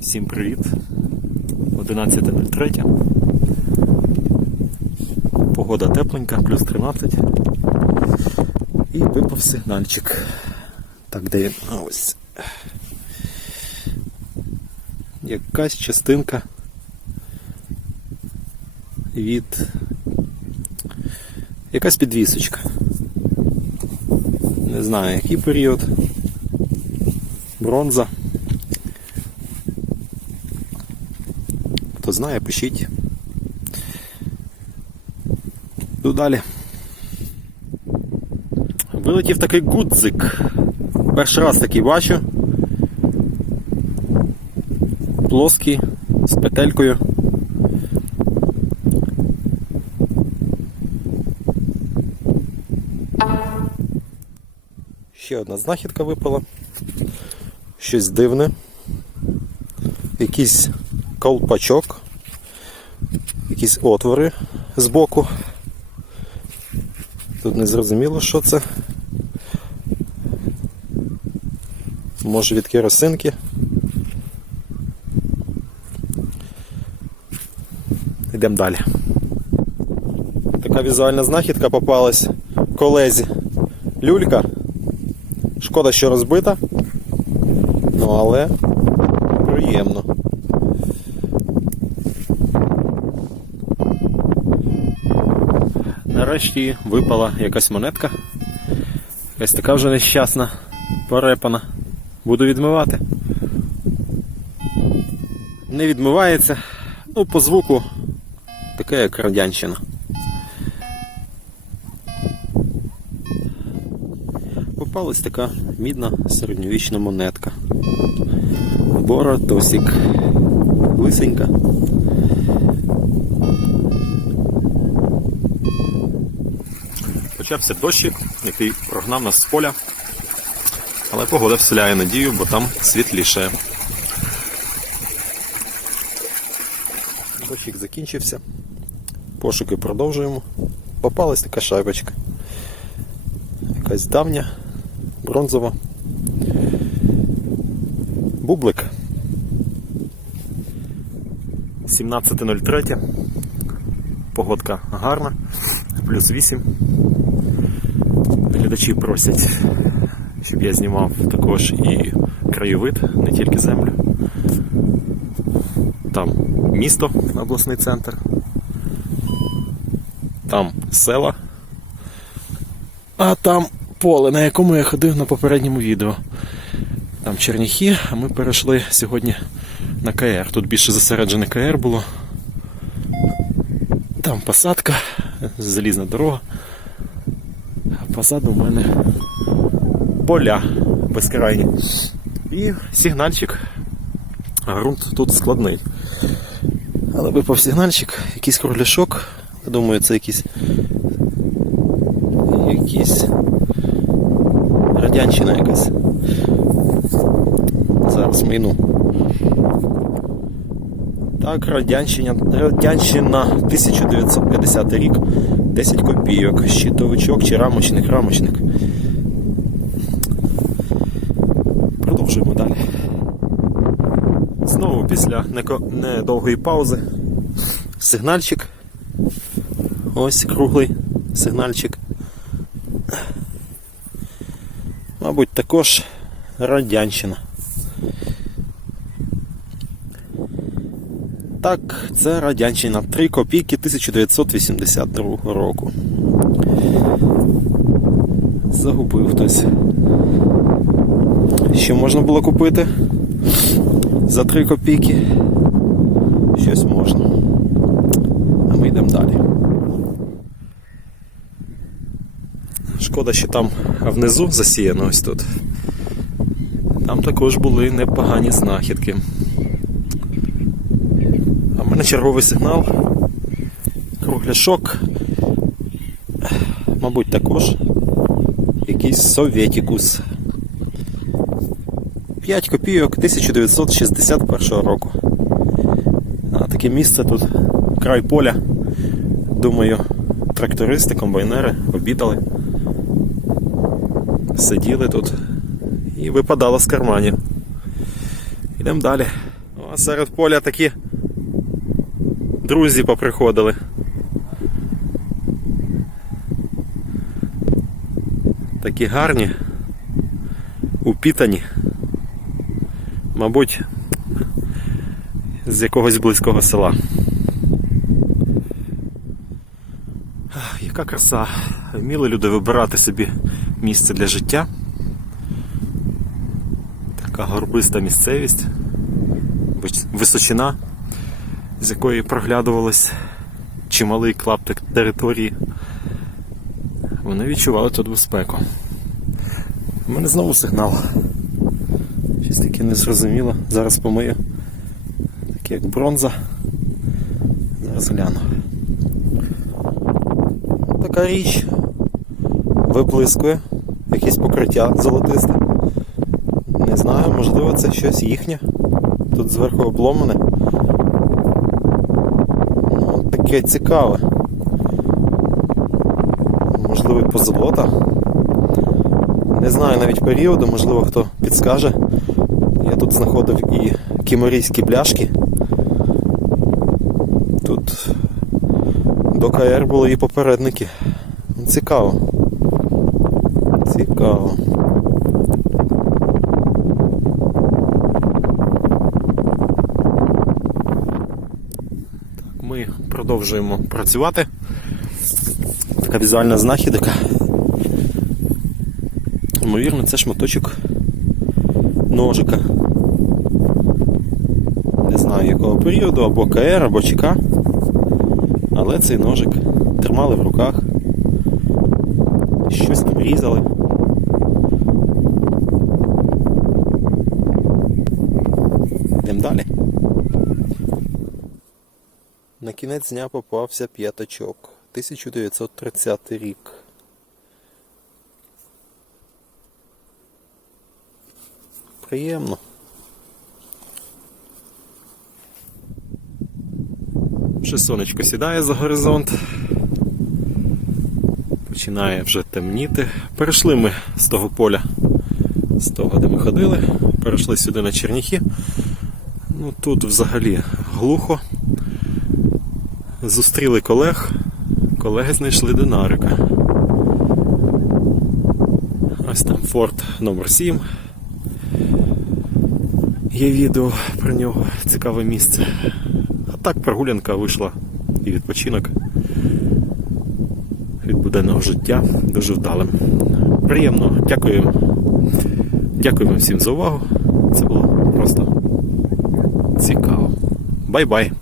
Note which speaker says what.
Speaker 1: Всім привіт. 11.03. Погода тепленька, плюс 13. І випав сигнальчик. Так, де він? Ось. Якась частинка від. Якась підвісочка. Не знаю, який період. Бронза. Хто знає, пишіть. Йду далі. Вилетів такий гудзик. Перший раз такий бачу. Плоский, з петелькою. Ще одна знахідка випала. Щось дивне. Якийсь колпачок. Якісь отвори збоку. Тут не зрозуміло, що це. Може від керосинки. Йдемо далі. Така візуальна знахідка попалась колезі. Люлька. Шкода, що розбита. Ну, але приємно. Нарешті випала якась монетка. Якась така вже нещасна, порепана. Буду відмивати. Не відмивається. Ну, по звуку таке як радянщина. Попалась така мідна середньовічна монетка. Бора Тосік. Лисенька. Почався дощик, який прогнав нас з поля. Але погода вселяє надію, бо там світліше. Дощик закінчився. Пошуки продовжуємо. Попалась така шайбочка. Якась давня, бронзова. Бублик. 17.03. Погодка гарна. Плюс 8. Глядачі просять, щоб я знімав також і краєвид, не тільки землю. Там місто, обласний центр. Там села. А там поле, на якому я ходив на попередньому відео. Там Черніхи, а ми перейшли сьогодні на КР. Тут більше зосереджене КР було. Там посадка, залізна дорога. Позаду в мене поля безкрайні. І сигнальчик. Грунт тут складний. Але випав сигнальчик, якийсь кругляшок. Я думаю, це якийсь якийсь радянщина якась. Зараз майну. Так, радянщина, радянщина 1950 рік. 10 копійок, щитовичок чи рамочник, рамочник. Продовжуємо далі. Знову після недовгої паузи. Сигнальчик. Ось круглий сигнальчик. Мабуть, також радянщина. Так, це радянщина. 3 копійки 1982 року. Загубив хтось. Що можна було купити? За 3 копійки. Щось можна. А ми йдемо далі. Шкода, що там внизу засіяно ось тут. Там також були непогані знахідки. Мене черговий сигнал. Кругляшок. Мабуть, також якийсь совєтікус. 5 копійок 1961 року. А таке місце тут, край поля. Думаю, трактористи, комбайнери обідали. Сиділи тут і випадало з карманів. Йдемо далі. А серед поля такі друзі поприходили. Такі гарні, упітані. Мабуть, з якогось близького села. Яка краса. Вміли люди вибирати собі місце для життя. Така горбиста місцевість, височина, з якої проглядувалось чималий клаптик території. Вони відчували тут безпеку. У мене знову сигнал. Щось таке незрозуміло. Зараз помию. Таке як бронза. Зараз гляну. Така річ виблискує. Якесь покриття золотисте. Не знаю, можливо, це щось їхнє. Тут зверху обломане. Таке цікаве. Можливо, позолота. Не знаю навіть періоду, можливо, хто підскаже. Я тут знаходив і кіморійські бляшки. Тут до КР були і попередники. Цікаво. Цікаво. Так, ми продовжуємо працювати. Така візуальна знахідка. Ймовірно, це шматочок ножика. Не знаю якого періоду, або КР, або ЧК. Але цей ножик тримали в руках. Щось там різали. Йдемо далі. На кінець дня попався п'ятачок. 1930 рік. Приємно. Вже сонечко сідає за горизонт. Починає вже темніти. Перейшли ми з того поля, з того, де ми ходили, перейшли сюди на Черніхи. Ну тут взагалі глухо. Зустріли колег. Колеги знайшли динарика. Ось там форт номер 7 Є відео про нього, цікаве місце. А так прогулянка вийшла і відпочинок від буденного життя дуже вдалим. Приємно, дякую. Вам всім за увагу. Це було просто цікаво. Бай-бай!